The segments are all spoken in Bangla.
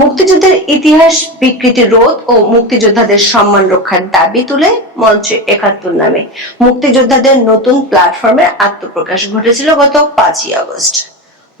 মুক্তিযুদ্ধের ইতিহাস বিকৃতি রোধ ও মুক্তিযোদ্ধাদের সম্মান রক্ষার দাবি তুলে মঞ্চে একাত্তর নামে মুক্তিযোদ্ধাদের নতুন প্ল্যাটফর্মে আত্মপ্রকাশ ঘটেছিল গত পাঁচই আগস্ট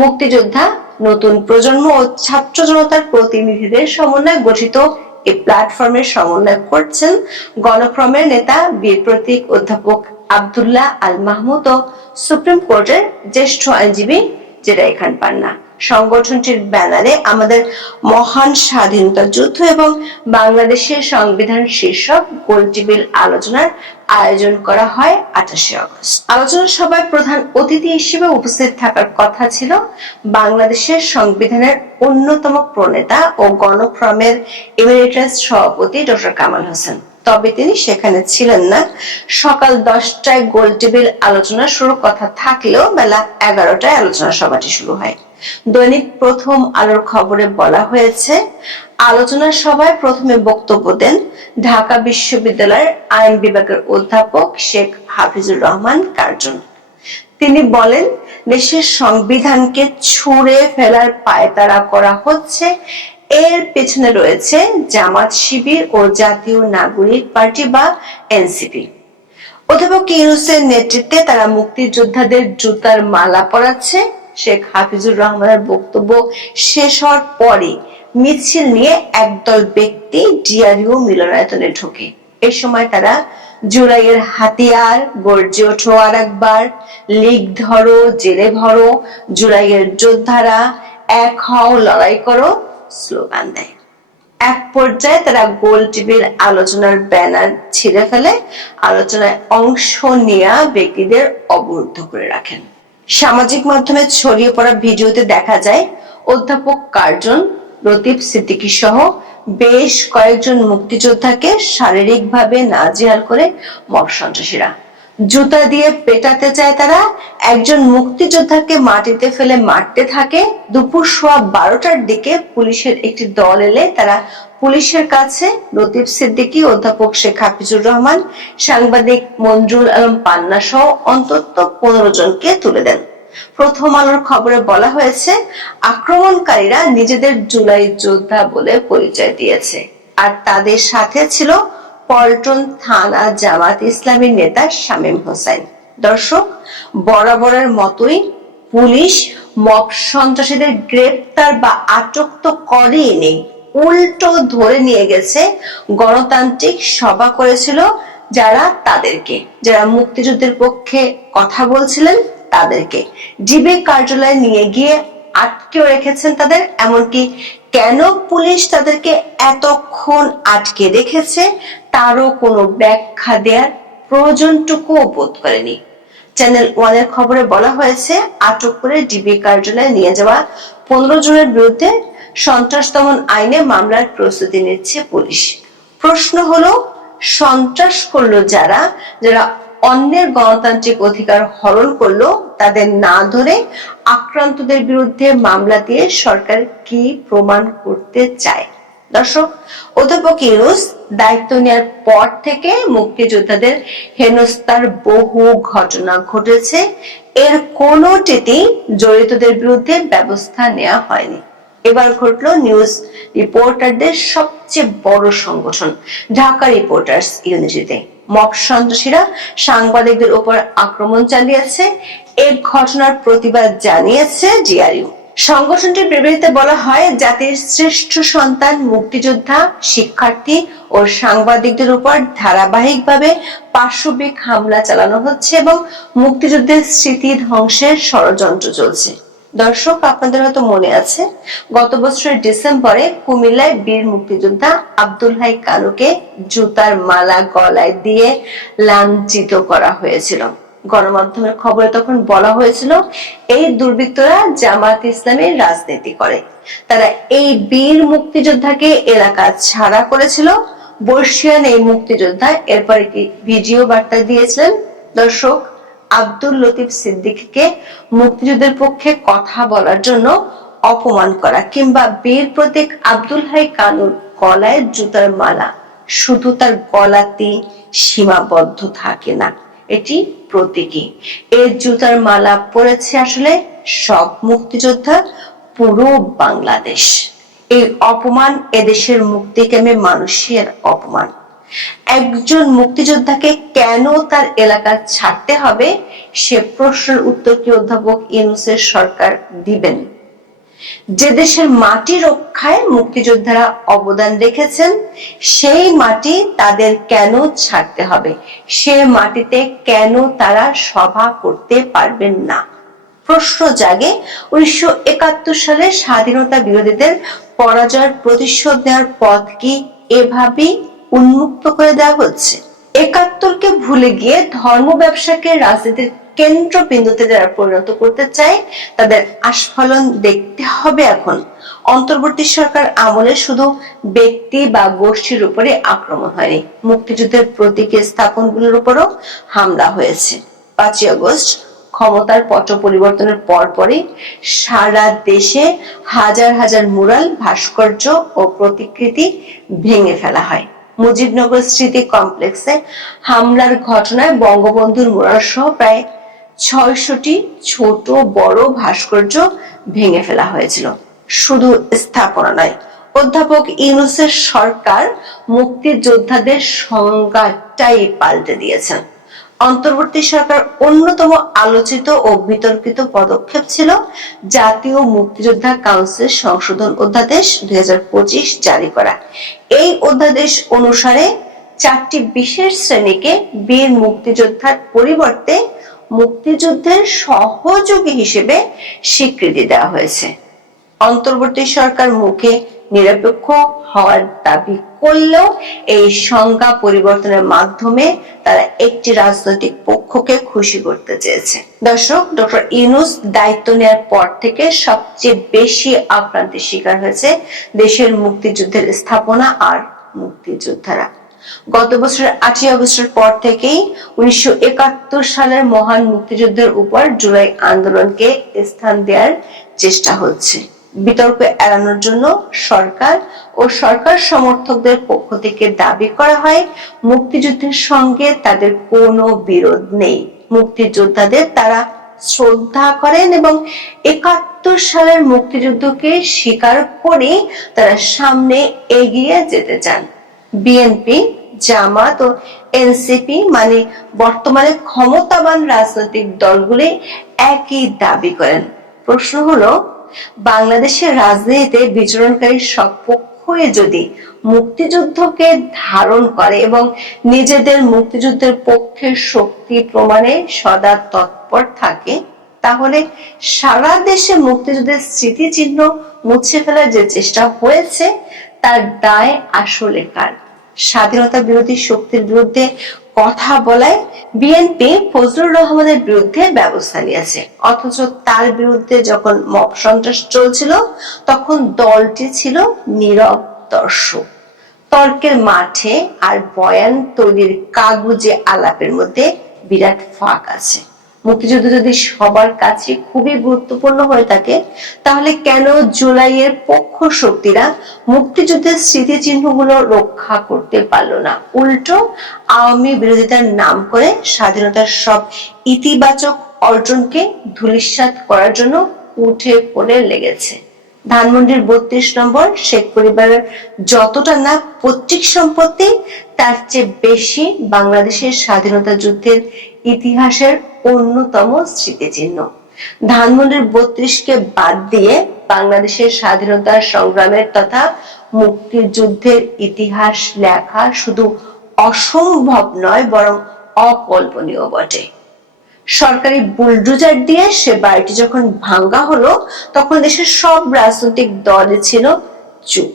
মুক্তিযোদ্ধা নতুন প্রজন্ম ও ছাত্র জনতার প্রতিনিধিদের সমন্বয়ে গঠিত এই প্ল্যাটফর্মের সমন্বয় করছেন গণক্রমের নেতা বীর প্রতীক অধ্যাপক আবদুল্লাহ আল মাহমুদ ও সুপ্রিম কোর্টের জ্যেষ্ঠ আইনজীবী জেরাই খান পান্না সংগঠনটির ব্যানারে আমাদের মহান স্বাধীনতা যুদ্ধ এবং বাংলাদেশের সংবিধান শীর্ষক গোল আলোচনার আয়োজন করা হয় আঠাশে অগস্ট আলোচনা সভায় প্রধান অতিথি হিসেবে উপস্থিত থাকার কথা ছিল বাংলাদেশের সংবিধানের অন্যতম প্রণেতা ও গণফ্রমের এমিরেটাস সভাপতি ডক্টর কামাল হোসেন তবে তিনি সেখানে ছিলেন না সকাল দশটায় গোল টেবিল আলোচনা শুরু কথা থাকলেও বেলা এগারোটায় আলোচনা সভাটি শুরু হয় দৈনিক প্রথম আলোর খবরে বলা হয়েছে আলোচনা সভায় প্রথমে বক্তব্য দেন ঢাকা বিশ্ববিদ্যালয়ের আইন বিভাগের অধ্যাপক শেখ হাফিজুর রহমান কার্জন তিনি বলেন দেশের সংবিধানকে ছুঁড়ে ফেলার পায়তারা করা হচ্ছে এর পেছনে রয়েছে জামাত শিবির ও জাতীয় নাগরিক পার্টি বা এনসিপি অধ্যাপক ইউনুসের নেতৃত্বে তারা মুক্তিযোদ্ধাদের জুতার মালা পরাচ্ছে শেখ হাফিজুর রহমানের বক্তব্য শেষ হওয়ার পরে মিছিল নিয়ে একদল ব্যক্তি ডিআরইউ মিলনায়তনে ঢোকে এ সময় তারা জুলাইয়ের হাতিয়ার গর্জে ওঠো আর একবার লিগ ধরো জেলে ভরো জুলাইয়ের যোদ্ধারা এক হও লড়াই করো স্লোগান দেয় এক পর্যায়ে তারা গোল টিভির আলোচনার ব্যানার ছিঁড়ে ফেলে আলোচনায় অংশ নেয়া ব্যক্তিদের অবরুদ্ধ করে রাখেন সামাজিক মাধ্যমে ছড়িয়ে পড়া ভিডিওতে দেখা যায় অধ্যাপক কার্জন লতিফ সিদ্দিকী সহ বেশ কয়েকজন মুক্তিযোদ্ধাকে শারীরিকভাবে নাজেহাল করে মব সন্ত্রাসীরা জুতা দিয়ে পেটাতে চায় তারা একজন মুক্তিযোদ্ধাকে মাটিতে ফেলে মারতে থাকে দুপুর সোয়া বারোটার দিকে পুলিশের একটি দল এলে তারা পুলিশের কাছে লতিফ সিদ্দিকী অধ্যাপক শেখ হাফিজুর রহমান সাংবাদিক মঞ্জুর আলম পান্না সহ অন্তত পনেরো জনকে তুলে দেন প্রথম আলোর খবরে বলা হয়েছে আক্রমণকারীরা নিজেদের জুলাই যোদ্ধা বলে পরিচয় দিয়েছে আর তাদের সাথে ছিল পল্টন থানা জামাত ইসলামের নেতা শামীম হোসেন দর্শক বরাবরের মতোই পুলিশ মক সন্ত্রাসীদের গ্রেপ্তার বা আটক তো করেনি উল্টো ধরে নিয়ে গেছে গণতান্ত্রিক সভা করেছিল যারা তাদেরকে যারা মুক্তিযুদ্ধের পক্ষে কথা বলছিলেন তাদেরকে ডিবি কার্যালয়ে নিয়ে গিয়ে আটকেও রেখেছেন তাদের এমনকি কেন পুলিশ তাদেরকে এতক্ষণ আটকে রেখেছে তারও কোনো ব্যাখ্যা দেওয়ার প্রয়োজনটুকুও বোধ করেনি চ্যানেল ওয়ানের খবরে বলা হয়েছে আটক করে ডিবি কার্যালয়ে নিয়ে যাওয়া পনেরো জনের বিরুদ্ধে সন্ত্রাস দমন আইনে মামলার প্রস্তুতি নিচ্ছে পুলিশ প্রশ্ন হলো সন্ত্রাস করলো যারা যারা অন্যের গণতান্ত্রিক অধিকার হরণ করলো তাদের না ধরে আক্রান্তদের বিরুদ্ধে মামলা দিয়ে সরকার কি প্রমাণ করতে চায় দর্শক অধ্যাপক ইউনুস দায়িত্ব নেওয়ার পর থেকে মুক্তিযোদ্ধাদের হেনস্তার বহু ঘটনা ঘটেছে এর কোনোটিতেই জড়িতদের বিরুদ্ধে ব্যবস্থা নেওয়া হয়নি এবার ঘটল নিউজ রিপোর্টারদের সবচেয়ে বড় সংগঠন ঢাকা রিপোর্টার্স ইউনিটিতে মব সন্ত্রাসীরা সাংবাদিকদের উপর আক্রমণ চালিয়েছে এ ঘটনার প্রতিবাদ জানিয়েছে জিআরইউ সংগঠনটির বিবৃতিতে বলা হয় জাতির শ্রেষ্ঠ সন্তান মুক্তিযোদ্ধা শিক্ষার্থী ও সাংবাদিকদের উপর ধারাবাহিকভাবে পার্শ্ববিক হামলা চালানো হচ্ছে এবং মুক্তিযুদ্ধের স্মৃতি ধ্বংসের ষড়যন্ত্র চলছে দর্শক আপনাদের হয়তো মনে আছে গত বছরের ডিসেম্বরে কুমিল্লায় বীর মুক্তিযোদ্ধা আব্দুল হাই কালুকে জুতার মালা গলায় দিয়ে লাঞ্ছিত করা হয়েছিল গণমাধ্যমের খবরে তখন বলা হয়েছিল এই দুর্বৃত্তরা জামাত ইসলামের রাজনীতি করে তারা এই বীর মুক্তিযোদ্ধাকে এলাকা ছাড়া করেছিল বর্ষিয়ান এই মুক্তিযোদ্ধা এরপর একটি ভিডিও বার্তা দিয়েছিলেন দর্শক আব্দুল লতিফ সিদ্দিককে মুক্তিযুদ্ধের পক্ষে কথা বলার জন্য অপমান করা কিংবা বীর প্রতীক আব্দুল হাই কানুর গলায় জুতার মালা শুধু তার গলাতে সীমাবদ্ধ থাকে না এটি প্রতীকী এর জুতার মালা পড়েছে আসলে সব মুক্তিযোদ্ধা পুরো বাংলাদেশ এই অপমান এদেশের মুক্তিকামী মানুষের অপমান একজন মুক্তিযোদ্ধাকে কেন তার এলাকা ছাড়তে হবে সে প্রশ্নের উত্তর কি অধ্যাপক ইউনুসের সরকার দিবেন যে দেশের মাটি রক্ষায় মুক্তিযোদ্ধারা অবদান রেখেছেন সেই মাটি তাদের কেন ছাড়তে হবে সে মাটিতে কেন তারা সভা করতে পারবেন না প্রশ্ন জাগে উনিশশো সালে স্বাধীনতা বিরোধীদের পরাজয়ের প্রতিশোধ নেওয়ার পথ কি এভাবেই উন্মুক্ত করে দেওয়া হচ্ছে একাত্তরকে ভুলে গিয়ে ধর্ম ব্যবসাকে রাজনীতির কেন্দ্রবিন্দুতে যারা পরিণত করতে চায় তাদের আস্ফলন দেখতে হবে এখন অন্তর্বর্তী সরকার আমলে শুধু ব্যক্তি বা গোষ্ঠীর উপরে আক্রমণ হয়নি মুক্তিযুদ্ধের প্রতীকে স্থাপনগুলোর উপরও হামলা হয়েছে পাঁচই আগস্ট ক্ষমতার পট পরিবর্তনের পরপরই সারা দেশে হাজার হাজার মুরাল ভাস্কর্য ও প্রতিকৃতি ভেঙে ফেলা হয় মুজিবনগর স্মৃতি কমপ্লেক্সে হামলার ঘটনায় বঙ্গবন্ধুর মোড়ার সহ প্রায় ছয়শটি ছোট বড় ভাস্কর্য ভেঙে ফেলা হয়েছিল শুধু স্থাপনা নয় অধ্যাপক ইউনুসের সরকার মুক্তিযোদ্ধাদের সংজ্ঞাটাই পাল্টে দিয়েছেন অন্তর্বর্তী সরকার অন্যতম আলোচিত ও বিতর্কিত পদক্ষেপ ছিল জাতীয় মুক্তিযোদ্ধা কাউন্সিল সংশোধন অধ্যাদেশ দুই জারি করা এই অধ্যাদেশ অনুসারে চারটি বিশেষ শ্রেণীকে বীর মুক্তিযোদ্ধার পরিবর্তে মুক্তিযুদ্ধের সহযোগী হিসেবে স্বীকৃতি দেওয়া হয়েছে অন্তর্বর্তী সরকার মুখে নিরপেক্ষ হওয়ার দাবি করলেও এই সংজ্ঞা পরিবর্তনের মাধ্যমে তারা একটি রাজনৈতিক পক্ষকে খুশি করতে চেয়েছে দর্শক ডক্টর ইউনুস দায়িত্ব নেওয়ার পর থেকে সবচেয়ে বেশি আক্রান্তের শিকার হয়েছে দেশের মুক্তিযুদ্ধের স্থাপনা আর মুক্তিযোদ্ধারা গত বছরের আটই অগস্টের পর থেকেই উনিশশো সালের মহান মুক্তিযুদ্ধের উপর জুলাই আন্দোলনকে স্থান দেওয়ার চেষ্টা হচ্ছে বিতর্ক এড়ানোর জন্য সরকার ও সরকার সমর্থকদের পক্ষ থেকে দাবি করা হয় মুক্তিযুদ্ধের সঙ্গে তাদের কোনো বিরোধ নেই মুক্তিযোদ্ধাদের তারা শ্রদ্ধা করেন এবং একাত্তর সালের মুক্তিযুদ্ধকে স্বীকার করে তারা সামনে এগিয়ে যেতে চান বিএনপি জামাত ও এনসিপি মানে বর্তমানে ক্ষমতাবান রাজনৈতিক দলগুলি একই দাবি করেন প্রশ্ন হলো বাংলাদেশের রাজনীতিতে বিচরণকারী সব পক্ষই যদি মুক্তিযুদ্ধকে ধারণ করে এবং নিজেদের মুক্তিযুদ্ধের পক্ষের শক্তি প্রমাণে সদা তৎপর থাকে তাহলে সারা দেশে মুক্তিযুদ্ধের স্মৃতিচিহ্ন মুছে ফেলার যে চেষ্টা হয়েছে তার দায় আসলে কার স্বাধীনতা বিরোধী শক্তির বিরুদ্ধে কথা বলায় বিএনপি ফজলুর রহমানের বিরুদ্ধে ব্যবস্থা নিয়েছে অথচ তার বিরুদ্ধে যখন মব সন্ত্রাস চলছিল তখন দলটি ছিল নীরব দর্শক তর্কের মাঠে আর বয়ান তৈরির কাগুজে আলাপের মধ্যে বিরাট ফাঁক আছে মুক্তিযুদ্ধ যদি সবার কাছে খুবই গুরুত্বপূর্ণ হয়ে থাকে তাহলে কেন জুলাইয়ের পক্ষ শক্তিরা মুক্তিযুদ্ধের স্মৃতিচিহ্নগুলো রক্ষা করতে পারলো না উল্টো আওয়ামী বিরোধিতার নাম করে স্বাধীনতার সব ইতিবাচক অর্জনকে ধূলিসাৎ করার জন্য উঠে পড়ে লেগেছে ধানমন্ডির বত্রিশ নম্বর শেখ পরিবারের যতটা না পৈতৃক সম্পত্তি তার চেয়ে বেশি বাংলাদেশের স্বাধীনতা যুদ্ধের ইতিহাসের অন্যতম স্মৃতিচিহ্ন ধানমন্ডির বত্রিশকে বাদ দিয়ে বাংলাদেশের স্বাধীনতা সংগ্রামের তথা মুক্তিযুদ্ধের ইতিহাস লেখা শুধু অসম্ভব নয় বরং অকল্পনীয় বটে সরকারি বুলডোজার দিয়ে সে বাড়িটি যখন ভাঙ্গা হলো তখন দেশের সব রাজনৈতিক দলে ছিল চুপ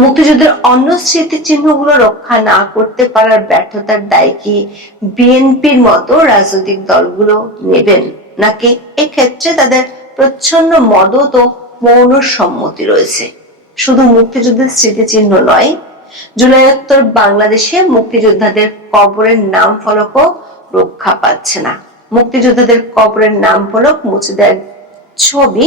মুক্তিযুদ্ধের অন্য স্মৃতিচিহ্নগুলো রক্ষা না করতে পারার ব্যর্থতার দায় কি বিএনপির মতো রাজনৈতিক দলগুলো নেবেন নাকি এক্ষেত্রে তাদের প্রচ্ছন্ন মদত ও মৌন সম্মতি রয়েছে শুধু মুক্তিযুদ্ধের স্মৃতিচিহ্ন নয় জুলাইত্তর বাংলাদেশে মুক্তিযোদ্ধাদের কবরের নাম ফলকও রক্ষা পাচ্ছে না মুক্তিযোদ্ধাদের কবরের নাম ফলক মুছে দেওয়ার ছবি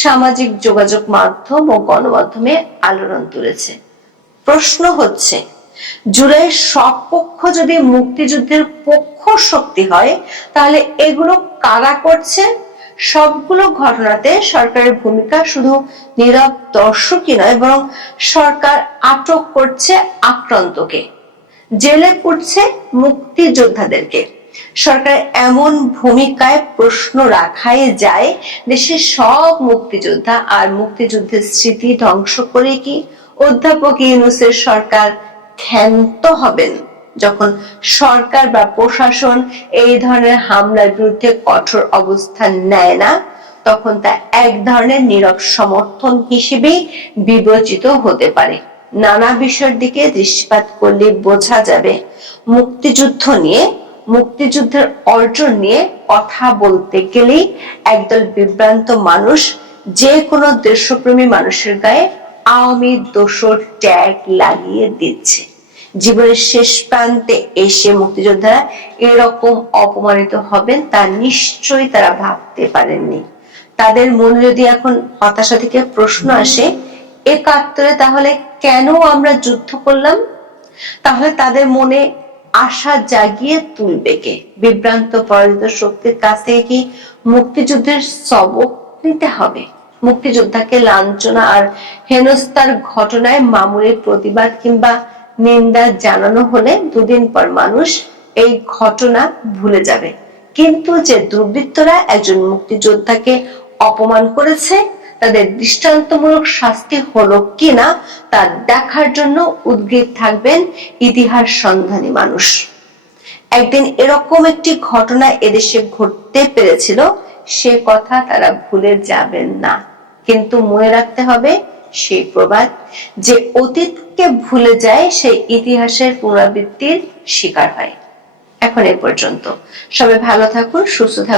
সামাজিক যোগাযোগ মাধ্যম ও গণমাধ্যমে আলোড়ন তুলেছে প্রশ্ন হচ্ছে জুলাই সব পক্ষ যদি মুক্তিযুদ্ধের পক্ষ শক্তি হয় তাহলে এগুলো কারা করছে সবগুলো ঘটনাতে সরকারের ভূমিকা শুধু নীরব দর্শকই নয় বরং সরকার আটক করছে আক্রান্তকে জেলে পুড়ছে মুক্তিযোদ্ধাদেরকে সরকার এমন ভূমিকায় প্রশ্ন রাখাই যায় দেশের সব মুক্তিযোদ্ধা আর মুক্তিযুদ্ধের স্মৃতি ধ্বংস করে কি অধ্যাপক ইউনুসের সরকার ক্ষান্ত হবেন যখন সরকার বা প্রশাসন এই ধরনের হামলার বিরুদ্ধে কঠোর অবস্থান নেয় না তখন তা এক ধরনের নীরব সমর্থন হিসেবেই বিবেচিত হতে পারে নানা বিষয়ের দিকে দৃষ্টিপাত করলে বোঝা যাবে মুক্তিযুদ্ধ নিয়ে মুক্তিযুদ্ধের অর্জন নিয়ে কথা বলতে গেলেই একদল বিভ্রান্ত মানুষ যে কোনো দেশপ্রেমী মানুষের গায়ে আওয়ামী দোষর ট্যাগ লাগিয়ে দিচ্ছে জীবনের শেষ প্রান্তে এসে মুক্তিযোদ্ধারা এরকম অপমানিত হবেন তা নিশ্চয়ই তারা ভাবতে পারেননি তাদের মনে যদি এখন হতাশা থেকে প্রশ্ন আসে একাত্তরে তাহলে কেন আমরা যুদ্ধ করলাম তাহলে তাদের মনে আশা জাগিয়ে তুলবে কে বিভ্রান্ত পরাজিত শক্তির কাছে কি মুক্তিযুদ্ধের সবক নিতে হবে মুক্তিযোদ্ধাকে লাঞ্ছনা আর হেনস্তার ঘটনায় মামুলের প্রতিবাদ কিংবা নিন্দা জানানো হলে দুদিন পর মানুষ এই ঘটনা ভুলে যাবে কিন্তু যে দুর্বৃত্তরা একজন মুক্তিযোদ্ধাকে অপমান করেছে তাদের দৃষ্টান্তমূলক শাস্তি হলো কিনা তা দেখার জন্য উদ্গ্রীব থাকবেন ইতিহাস সন্ধানী মানুষ একদিন এরকম একটি ঘটনা এদেশে ঘটতে পেরেছিল সে কথা তারা ভুলে যাবেন না কিন্তু মনে রাখতে হবে সেই প্রবাদ যে অতীতকে ভুলে যায় সেই ইতিহাসের পুনরাবৃত্তির শিকার হয় এখন এ পর্যন্ত সবাই ভালো থাকুন সুস্থ থাকুন